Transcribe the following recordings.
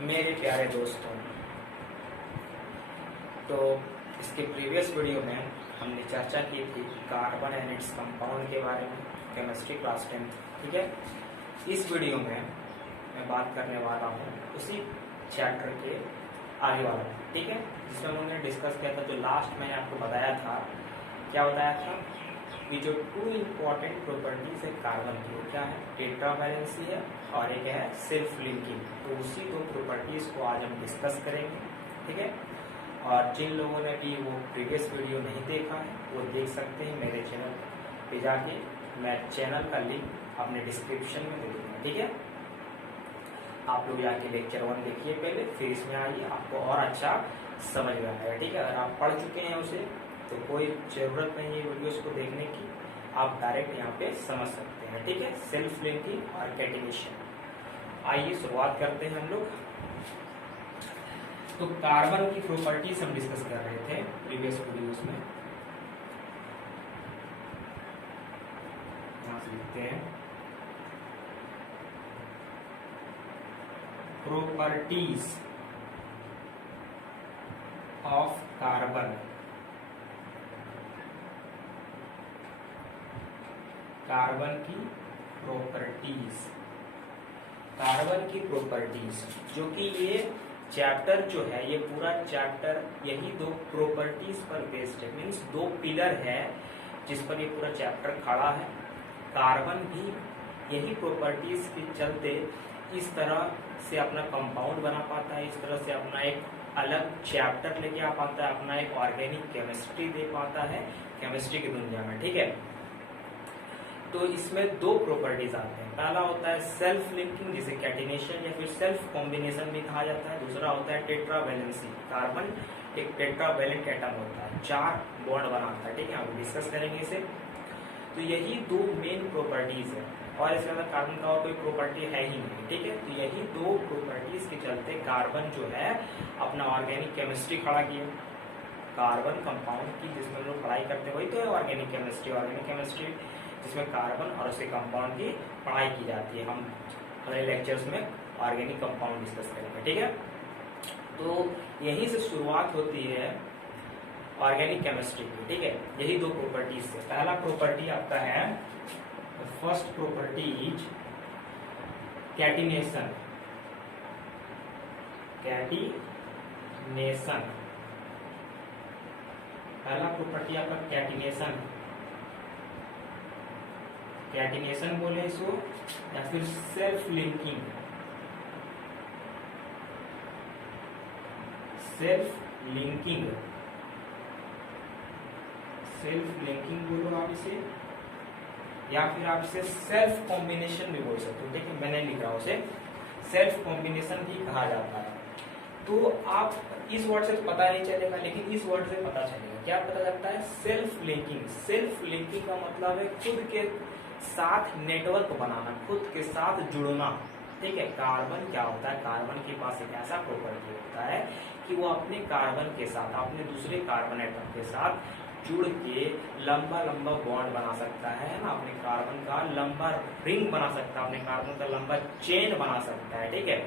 मेरे प्यारे दोस्तों, तो इसके प्रीवियस वीडियो में हमने चर्चा की थी कार्बन एंड इट्स कंपाउंड के बारे में, केमिस्ट्री क्लास 10। ठीक है, इस वीडियो में मैं बात करने वाला हूँ उसी चैप्टर के आगे वाला, ठीक है, जिसमें हमने डिस्कस किया था। जो लास्ट मैंने आपको बताया था, क्या बताया था कि जो टू इम्पॉर्टेंट प्रॉपर्टीज है कार्बन की, वो क्या है, टेट्रावैलेंसी है और एक है सेल्फ लिंकिंग। तो उसी दो प्रॉपर्टीज को आज हम डिस्कस करेंगे, ठीक है। और जिन लोगों ने भी वो प्रीवियस वीडियो नहीं देखा है वो देख सकते हैं मेरे चैनल पे जाके। मैं चैनल का लिंक अपने डिस्क्रिप्शन में दे दूंगा, ठीक है। आप लोग जाके लेक्चर 1 देखिए पहले, फिर इसमें आइए, आपको और अच्छा समझ में आएगा, ठीक है। अगर आप पढ़ चुके हैं उसे तो कोई जरूरत नहीं है वीडियोस को देखने की, आप डायरेक्ट यहाँ पे समझ सकते हैं, ठीक है। सेल्फ लिंकिंग और कैटिनेशन। आइए शुरुआत करते हैं हम लोग। तो कार्बन की प्रॉपर्टीज हम डिस्कस कर रहे थे प्रीवियस वीडियोस में। यहाँ से लिखते हैं प्रॉपर्टीज ऑफ कार्बन। कार्बन की प्रॉपर्टीज, कार्बन की प्रॉपर्टीज, जो कि ये चैप्टर जो है, ये पूरा चैप्टर यही दो प्रॉपर्टीज पर बेस्ड है। मीन्स दो पिलर है जिस पर ये पूरा चैप्टर खड़ा है। कार्बन भी यही प्रॉपर्टीज के चलते इस तरह से अपना कंपाउंड बना पाता है, इस तरह से अपना एक अलग चैप्टर लेके आ पाता है, अपना एक ऑर्गेनिक केमिस्ट्री दे पाता है केमिस्ट्री की दुनिया में, ठीक है। तो इसमें दो प्रॉपर्टीज आते हैं। पहला होता है सेल्फ लिंकिंग, जिसे कैटिनेशन या फिर सेल्फ कॉम्बिनेशन भी कहा जाता है। दूसरा होता है टेट्रावैलेंसी। कार्बन एक टेट्रावैलेंट एटम होता है, 4 बॉन्ड बनाता है, ठीक है। हम डिस्कस करेंगे इसे। तो यही दो मेन प्रॉपर्टीज है और इसके अंदर कार्बन का और कोई प्रॉपर्टी है ही नहीं, ठीक है। तो यही दो प्रॉपर्टीज के चलते कार्बन जो है अपना ऑर्गेनिक केमिस्ट्री खड़ा किया। कार्बन कंपाउंड की जिसमें लोग पढ़ाई करते हैं वही तो है ऑर्गेनिक केमिस्ट्री। ऑर्गेनिक केमिस्ट्री जिसमें कार्बन और उसके कंपाउंड की पढ़ाई की जाती है। हम अगले लेक्चर्स में ऑर्गेनिक कंपाउंड डिस्कस करेंगे, ठीक है। तो यहीं से शुरुआत होती है ऑर्गेनिक केमिस्ट्री की, ठीक है। यही दो प्रॉपर्टीज से। पहला प्रॉपर्टी आपका है, first property is catenation. Catenation पहला प्रॉपर्टी आपका कैटिनेशन। कैटिनेशन बोले इसको या फिर self linking. Self linking, self linking बोलो आप इसे, या फिर आप इसे सेल्फ कॉम्बिनेशन भी बोल सकते हो, ठीक है। मैंने लिखा उसे सेल्फ कॉम्बिनेशन भी कहा जाता है। तो आप इस वर्ड से तो पता नहीं चलेगा, लेकिन इस वर्ड से पता चलेगा। क्या पता चलता है? Self linking. सेल्फ लिंकिंग का मतलब है खुद के साथ नेटवर्क बनाना, खुद के साथ जुड़ना, ठीक है। कार्बन क्या होता है? कार्बन के पास एक ऐसा प्रॉपर्टी होता है कि वो अपने कार्बन के साथ, अपने दूसरे कार्बन एटम के साथ जुड़ के लंबा लंबा बॉन्ड बना सकता है ना, अपने कार्बन का लंबा रिंग बना सकता है, अपने कार्बन का लंबा चेन बना सकता है, ठीक है।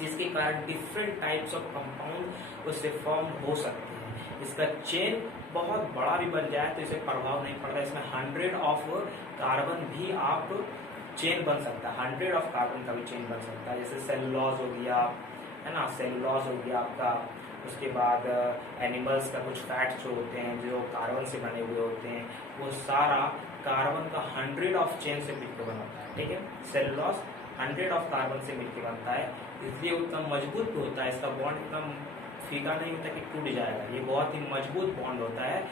जिसके कारण डिफरेंट टाइप्स ऑफ कंपाउंड उससे फॉर्म हो सकते हैं। इसका चेन बहुत बड़ा भी बन जाए तो इसे प्रभाव नहीं पड़ता। इसमें 100 ऑफ कार्बन भी आप चेन बन सकता है, 100 ऑफ कार्बन का भी चेन बन सकता है। जैसे सेलुलोज हो गया, है ना, सेलुलोज हो गया आपका। उसके बाद एनिमल्स का कुछ फैट्स जो होते हैं जो कार्बन से बने हुए होते हैं, वो सारा कार्बन का 100 ऑफ चेन से मिलकर बनता है, ठीक है। सेलुलोज 100 ऑफ कार्बन से मिलकर बनता है, इसलिए उतना मजबूत होता है। इसका बॉन्ड इतना फीका नहीं होता कि टूट जाएगा, ये बहुत ही मजबूत बॉन्ड होता है,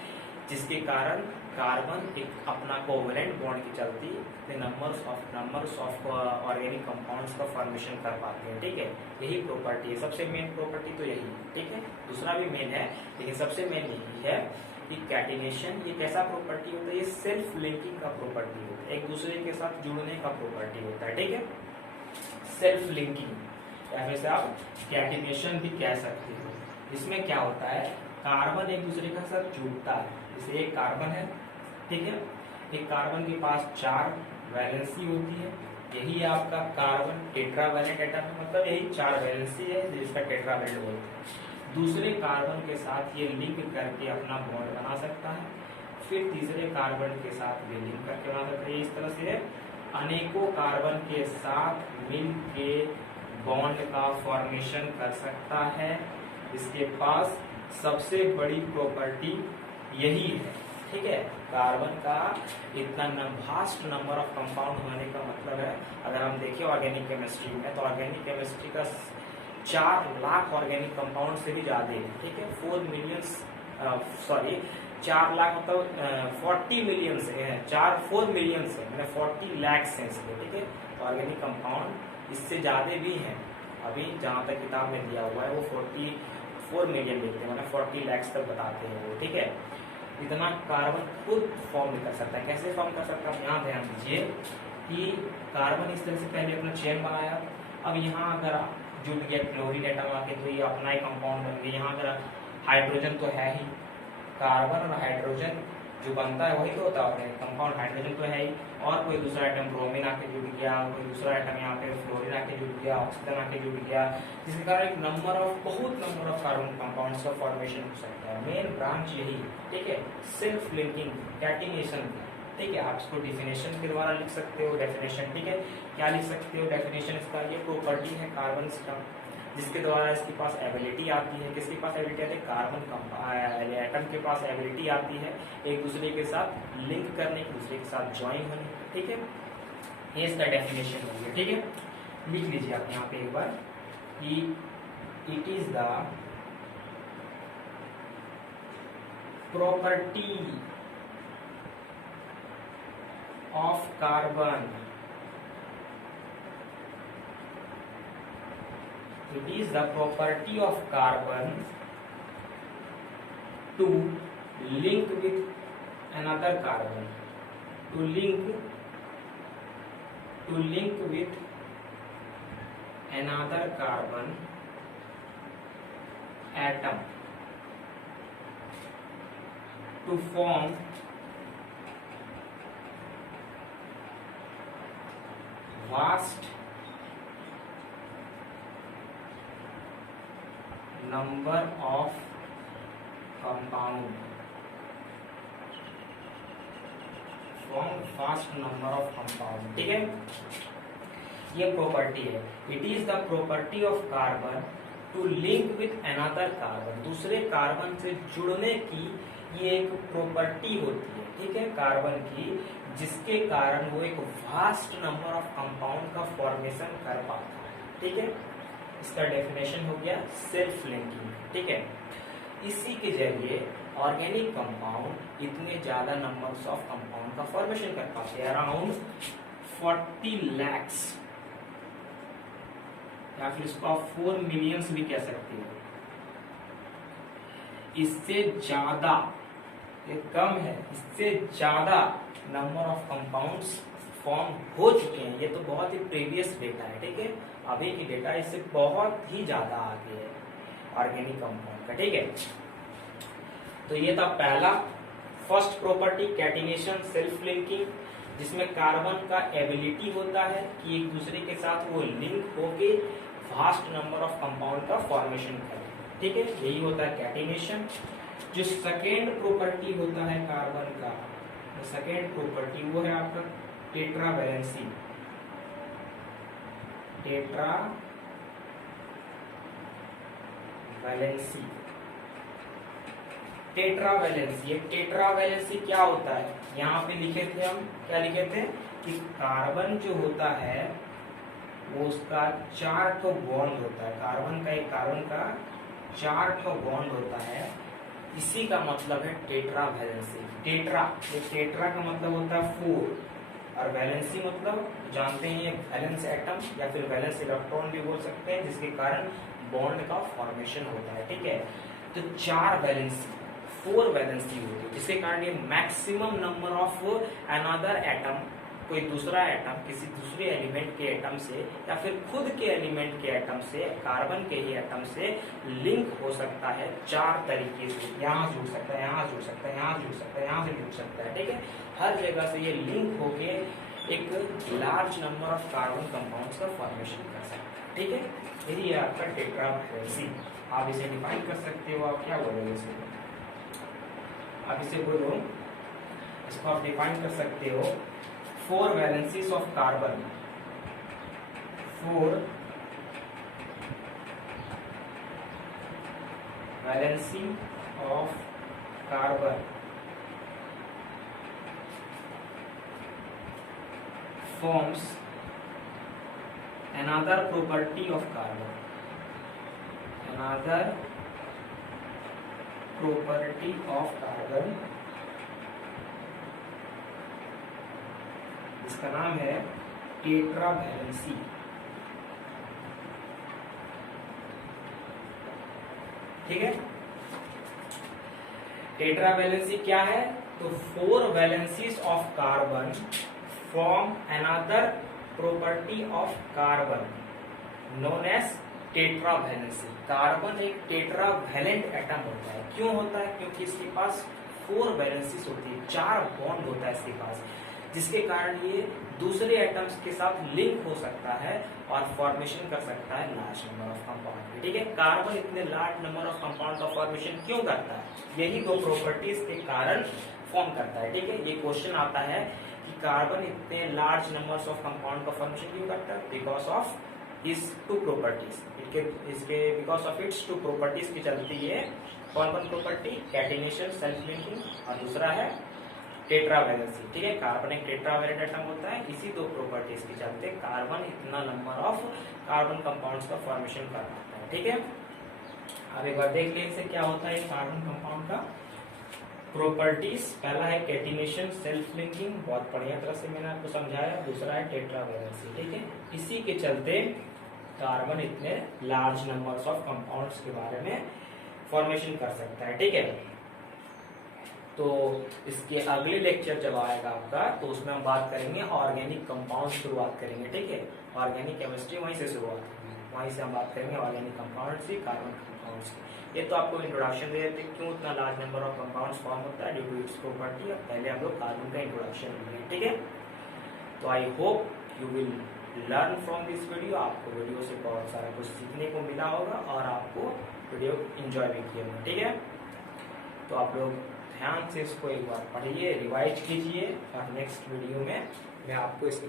जिसके कारण कार्बन एक अपना कोवेलेंट बॉन्ड की चलती नंबर्स ऑफ ऑर्गेनिक कंपाउंड्स का फॉर्मेशन कर पाते हैं, ठीक है। यही प्रॉपर्टी है, सबसे मेन प्रॉपर्टी तो यही है, ठीक है। दूसरा भी मेन है, लेकिन सबसे मेन यही है कि कैटिनेशन ये कैसा प्रॉपर्टी होता है? ये सेल्फ लिंकिंग का प्रॉपर्टी होता है, एक दूसरे के साथ जुड़ने का प्रॉपर्टी होता है, ठीक है। सेल्फ लिंकिंग या फिर आप कैटिनेशन भी कह सकते हो। इसमें क्या होता है? कार्बन एक दूसरे के साथ जुड़ता है। जैसे एक कार्बन है, ठीक है, एक कार्बन के पास 4 वैलेंसी होती है, यही है आपका कार्बन टेट्रावैलेंट एटम, मतलब यही 4 वैलेंसी है जिसका टेट्रावैलेंट बोलते हैं। दूसरे कार्बन के साथ ये लिंक करके अपना बॉन्ड बना सकता है, फिर तीसरे कार्बन के साथ ये लिंक करके बना सकता है। इस तरह से अनेकों कार्बन के साथ मिल के बॉन्ड का फॉर्मेशन कर सकता है। इसके पास सबसे बड़ी प्रॉपर्टी यही है, ठीक है। कार्बन का इतना वास्ट नंबर ऑफ कंपाउंड होने का मतलब है, अगर हम देखें ऑर्गेनिक केमिस्ट्री में, तो ऑर्गेनिक केमिस्ट्री का 4 लाख ऑर्गेनिक कंपाउंड से भी ज्यादा है, ठीक है। 4 लाख मतलब 40 मिलियन से 4 मिलियन से मैंने 40 लाख से, ठीक है। ऑर्गेनिक कंपाउंड इससे ज्यादा भी हैं, अभी जहां तक किताब में दिया हुआ है वो 44 मिलियन लिखते हैं, मतलब 40 लाख तक बताते हैं वो, ठीक है। इतना कार्बन खुद फॉर्म नहीं कर सकता है। कैसे फॉर्म कर सकता है, यहाँ ध्यान दीजिए कि कार्बन इस तरह से पहले अपना चेन बनाया, अब यहाँ अगर जुट गया क्लोरीन एटम आके तो ये अपना ही कंपाउंड बन गया। यहाँ अगर हाइड्रोजन तो है ही, कार्बन और हाइड्रोजन जो बनता है वही तो होता है कंपाउंड, हाइड्रोजन तो है ही, और कोई दूसरा आइटम ब्रोमीन आके जुड़ गया, कोई दूसरा आइटम यहाँ पे फ्लोरीन आके जुड़ गया, ऑक्सीजन आके जुड़ गया, जिसके कारण एक बहुत नंबर ऑफ कार्बन कंपाउंड्स का फॉर्मेशन हो सकता है। मेन ब्रांच यही, ठीक है, सेल्फ लिंकिंग कैटिनेशन, ठीक है। आप इसको डिफिनेशन के द्वारा लिख सकते हो, डेफिनेशन, ठीक है। क्या लिख सकते हो डेफिनेशन इसका, ये प्रॉपर्टी है कार्बन का जिसके द्वारा इसके पास एबिलिटी आती है। किसके पास एबिलिटी आती है, कार्बन एटम के पास एबिलिटी आती है एक दूसरे के साथ लिंक करने, एक दूसरे के साथ ज्वाइन होने, ठीक है। ये इसका डेफिनेशन हो गया, ठीक है। लिख लीजिए आप यहाँ पे एक बार कि it is the property of carbon, it is the property of carbon to link with another carbon, to link with another carbon atom to form vast number of compound, form vast number of compound, ठीक है। ये property है, it is the property of carbon to link with another carbon, दूसरे carbon से जुड़ने की ये एक प्रॉपर्टी होती है, ठीक है, कार्बन की, जिसके कारण वो एक वास्ट नंबर ऑफ कंपाउंड का फॉर्मेशन कर पाता है, ठीक है। इसका डेफिनेशन हो गया सेल्फ लिंकिंग, ठीक है। इसी के जरिए ऑर्गेनिक कंपाउंड इतने ज्यादा नंबर्स ऑफ कंपाउंड का फॉर्मेशन कर पाते हैं, अराउंड 40 lakhs, या फिर इसको आप 4 मिलियंस भी कह सकते हो। इससे ज्यादा, ये कम है, इससे ज्यादा नंबर ऑफ कंपाउंड्स फॉर्म हो चुके हैं। ये तो बहुत ही प्रीवियस डेटा है, ठीक है। अभी की डेटा इससे बहुत ही ज्यादा आगे है ऑर्गेनिक कंपाउंड का, ठीक है। तो ये था पहला, first property catenation self linking, जिसमें कार्बन का एबिलिटी होता है कि एक दूसरे के साथ वो लिंक होके वास्ट नंबर ऑफ कंपाउंड का फॉर्मेशन करे, ठीक है। यही होता है कैटिनेशन। जो सेकेंड प्रॉपर्टी होता है कार्बन का, सेकेंड प्रॉपर्टी वो है आपका टेट्रावैलेंसी, टेट्रावैलेंसी, टेट्रावैलेंसी। ये टेट्रावैलेंसी क्या होता है, यहाँ पे लिखे थे हम, क्या लिखे थे कि कार्बन जो होता है वो उसका 4 ठो बॉन्ड होता है, कार्बन का 4 ठो बॉन्ड होता है, इसी का मतलब है टेट्रावैलेंसी। टेट्रा, ये टेट्रा का मतलब होता है 4, और वैलेंसी मतलब जानते हैं ये वैलेंस एटम या फिर वैलेंस इलेक्ट्रॉन भी बोल सकते हैं, जिसके कारण बॉन्ड का फॉर्मेशन होता है, ठीक है। तो 4 वैलेंसी, 4 वैलेंसी होती है, जिसके कारण ये maximum number of another atom, कोई दूसरा एटम किसी दूसरे एलिमेंट के एटम से या फिर खुद के एलिमेंट के एटम से, कार्बन के ही एटम से लिंक हो सकता है 4 तरीके से। यहाँ जुड़ सकता है, यहाँ जुड़ सकता है, यहाँ जुड़ सकता है, यहाँ से जुड़ सकता है, ठीक है। हर जगह से ये लिंक होके एक large number of carbon compounds का फॉर्मेशन कर सकता है। ठीक है, यही है आपका टेट्रावैलेंसी। आप इसे डिफाइन कर सकते हो, आप क्या बोलोगे इसे? आप इसे बोलो, इसको आप डिफाइन कर सकते हो 4 valencies of carbon, 4 valency of carbon forms another property of carbon, another property of carbon, इसका नाम है टेट्रावैलेंसी। ठीक है, टेट्रावैलेंसी क्या है? तो 4 valencies of carbon form another property of carbon known as tetravalency. Carbon एक टेट्रावैलेंट एटम होता है। क्यों होता है? क्योंकि इसके पास 4 वैलेंसीज होती है, 4 बॉन्ड होता है इसके पास, जिसके कारण ये दूसरे एटम्स के साथ लिंक हो सकता है और फॉर्मेशन कर सकता है लार्ज नंबर ऑफ कंपाउंड। ठीक है, कार्बन इतने लार्ज नंबर ऑफ कंपाउंड का फॉर्मेशन क्यों करता है? यही 2 प्रॉपर्टीज के कारण फॉर्म करता है। ठीक है, ये क्वेश्चन आता है कि कार्बन इतने लार्ज नंबर्स ऑफ कंपाउंड का फॉर्मेशन क्यों करता है? Because of his 2 properties. इसके बिकॉज ऑफ इट्स 2 प्रॉपर्टीज की चलती है। कौन कौन प्रॉपर्टी? कैटिनेशन, सेल्फ लिंकिंग, और दूसरा है टेट्रावैलेंसी। ठीक है, कार्बन एक टेट्रावैलेंट एटम होता है। इसी 2 प्रॉपर्टीज के चलते कार्बन इतना नंबर ऑफ कार्बन कंपाउंड्स का फॉर्मेशन कर पाता है। ठीक है, अब एक बार देख लीजिए इसे क्या होता है कार्बन कंपाउंड का प्रॉपर्टीज। पहला है कैटिनेशन, सेल्फ लिंकिंग, बहुत बढ़िया तरह से मैंने आपको समझाया। दूसरा है टेट्रावैलेंसी। ठीक है, इसी के चलते कार्बन इतने लार्ज नंबर्स ऑफ कंपाउंड्स के बारे में फॉर्मेशन कर सकता है। ठीक है, तो इसके अगले लेक्चर जब आएगा आपका, तो उसमें हम बात करेंगे ऑर्गेनिक कंपाउंड शुरुआत करेंगे। ठीक है, ऑर्गेनिक केमिस्ट्री वहीं से शुरुआत होगी, वहीं से हम बात करेंगे ऑर्गेनिक कंपाउंड्स की, कार्बन कंपाउंड्स की। ये तो आपको इंट्रोडक्शन दे देते क्यों इतना large number of compounds form होता है ड्यू टू इट्स प्रॉपर्टी। अब पहले हम लोग कार्बन का इंट्रोडक्शन लेंगे। ठीक है, तो I hope you will learn from this video. आपको वीडियो से बहुत सारा कुछ सीखने को मिला होगा और आपको वीडियो एंजॉय भी किया होगा। ठीक है, तो आप लोग ध्यान से इसको एक बार पढ़िए, रिवाइज कीजिए और नेक्स्ट वीडियो में मैं आपको इसकी